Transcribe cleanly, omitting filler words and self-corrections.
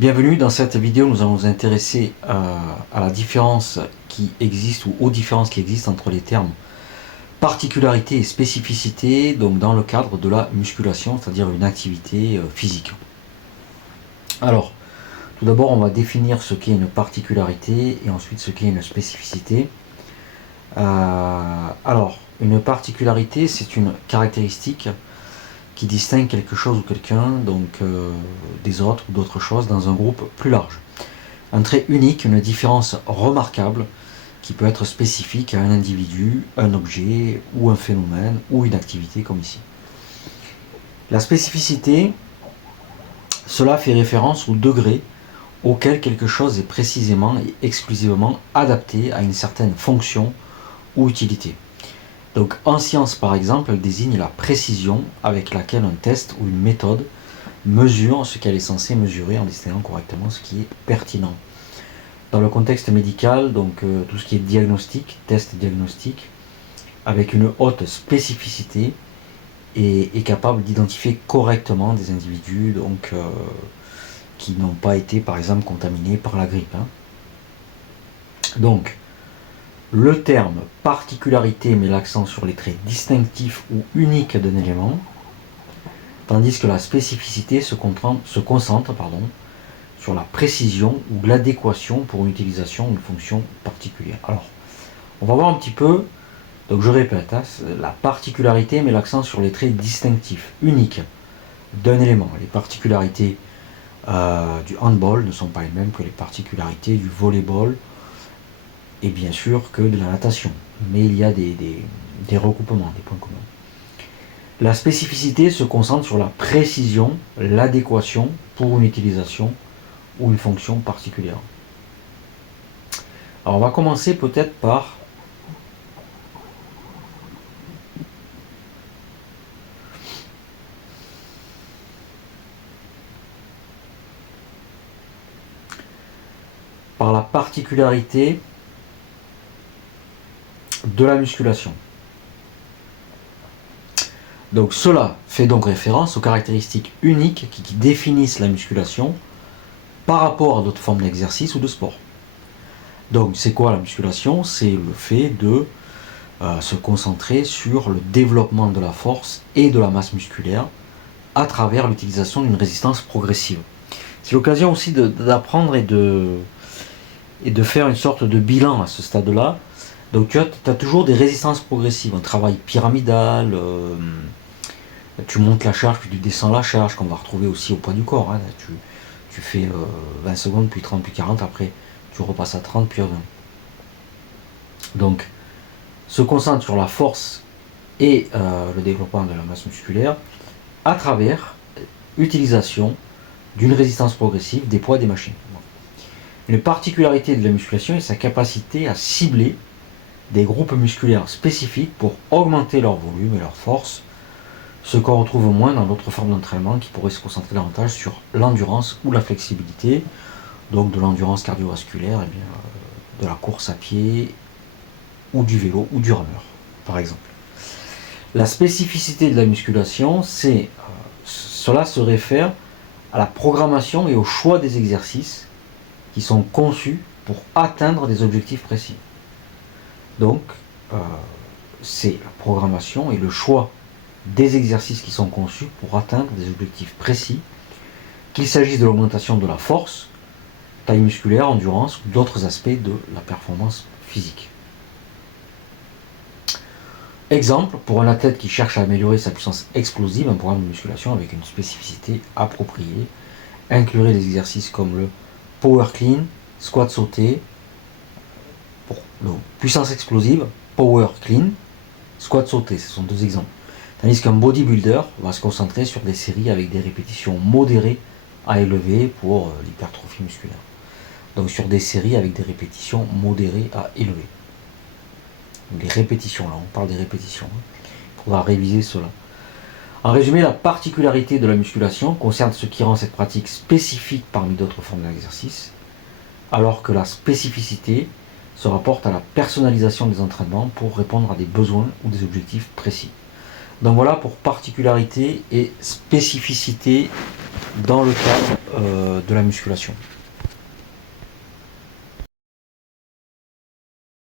Bienvenue. Dans cette vidéo, nous allons nous intéresser à la différence qui existe ou aux différences qui existent entre les termes particularité et spécificité, donc dans le cadre de la musculation, c'est-à-dire une activité physique. Alors, tout d'abord, on va définir ce qu'est une particularité et ensuite ce qu'est une spécificité. Alors, une particularité, c'est une caractéristique qui distingue quelque chose ou quelqu'un des autres ou d'autres choses dans un groupe plus large. Un trait unique, une différence remarquable qui peut être spécifique à un individu, un objet ou un phénomène ou une activité comme ici. La spécificité, cela fait référence au degré auquel quelque chose est précisément et exclusivement adapté à une certaine fonction ou utilité. Donc en science par exemple, elle désigne la précision avec laquelle un test ou une méthode mesure ce qu'elle est censée mesurer en distinguant correctement ce qui est pertinent. Dans le contexte médical, tout ce qui est diagnostic, test diagnostic, avec une haute spécificité est capable d'identifier correctement des individus qui n'ont pas été par exemple contaminés par la grippe. Donc, le terme particularité met l'accent sur les traits distinctifs ou uniques d'un élément, tandis que la spécificité se concentre sur la précision ou l'adéquation pour une utilisation ou une fonction particulière. Alors, on va voir un petit peu, donc je répète, la particularité met l'accent sur les traits distinctifs, uniques d'un élément. Les particularités du handball ne sont pas les mêmes que les particularités du volleyball, et bien sûr que de la natation. Mais il y a des recoupements, des points communs. La spécificité se concentre sur la précision, l'adéquation pour une utilisation ou une fonction particulière. Alors on va commencer peut-être par la particularité de la musculation. Donc cela fait donc référence aux caractéristiques uniques qui définissent la musculation par rapport à d'autres formes d'exercice ou de sport. Donc c'est quoi la musculation? C'est le fait de se concentrer sur le développement de la force et de la masse musculaire à travers l'utilisation d'une résistance progressive. C'est l'occasion aussi d'apprendre et de faire une sorte de bilan à ce stade-là. Donc tu as toujours des résistances progressives, un travail pyramidal, tu montes la charge, puis tu descends la charge, qu'on va retrouver aussi au poids du corps. Tu fais 20 secondes, puis 30, puis 40, après tu repasses à 30, puis à 20. Donc, se concentre sur la force et le développement de la masse musculaire à travers l'utilisation d'une résistance progressive des poids des machines. Une particularité de la musculation est sa capacité à cibler des groupes musculaires spécifiques pour augmenter leur volume et leur force, ce qu'on retrouve moins dans d'autres formes d'entraînement qui pourraient se concentrer davantage sur l'endurance ou la flexibilité, donc de l'endurance cardiovasculaire, de la course à pied, ou du vélo, ou du rameur, par exemple. La spécificité de la musculation, cela se réfère à la programmation et au choix des exercices qui sont conçus pour atteindre des objectifs précis. Donc, c'est la programmation et le choix des exercices qui sont conçus pour atteindre des objectifs précis, qu'il s'agisse de l'augmentation de la force, taille musculaire, endurance ou d'autres aspects de la performance physique. Exemple, pour un athlète qui cherche à améliorer sa puissance explosive, un programme de musculation avec une spécificité appropriée inclurait des exercices comme le power clean, squat sauté, pour puissance explosive, power clean, squat sauté, ce sont deux exemples. Tandis qu'un bodybuilder va se concentrer sur des séries avec des répétitions modérées à élevées pour l'hypertrophie musculaire. Donc sur des séries avec des répétitions modérées à élevées. Les répétitions, là, on parle des répétitions. Il faudra réviser cela. En résumé, la particularité de la musculation concerne ce qui rend cette pratique spécifique parmi d'autres formes d'exercice, alors que la spécificité se rapporte à la personnalisation des entraînements pour répondre à des besoins ou des objectifs précis. Donc voilà pour particularité et spécificité dans le cadre de la musculation.